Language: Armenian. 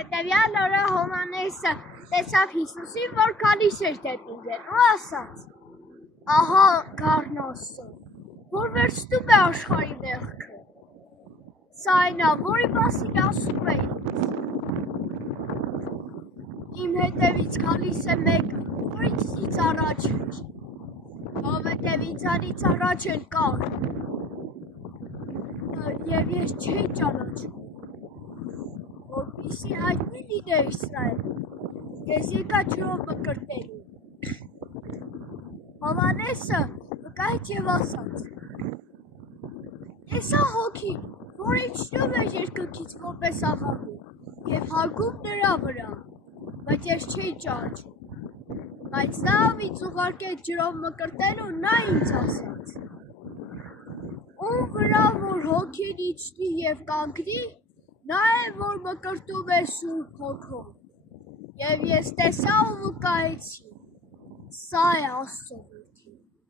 Հետևյալ օրը Հովհաննեսը տեսավ Հիսուսին, որ գալիս էր դեպի իրեն ու ասաց. Ահա գառն Աստծո, որ վերցնում է աշխարհի մեղքը։ Սա այն է, որի մասին ասում էի։ Իմ հետևից գալիս է մեկը, որ ինձնից առաջ էր, որովհետև ինձանից առաջ էլ կար, և ես չէի ճանաչում, որպեսզի հայտնի լիներ Իսրայելին, ես եկա ջրով մկրտելու։ Հովհաննեսը վկայեց և ասաց. տեսա հոգին, որ իջնում էր երկնքից որպես աղավնի և հարգում նրա վրա, բայց ես չէի ճանաչում։ Բայց նա ինձ ուղարկեց ջրով մկրտելու, նա ինձ ասաց. ում վրա որ հոգին իջնի և կանգնի, նա է, որ մկրտում է Սուրբ Հոգով։ Եվ ես տեսա ու վկայեցի. սա է Աստծո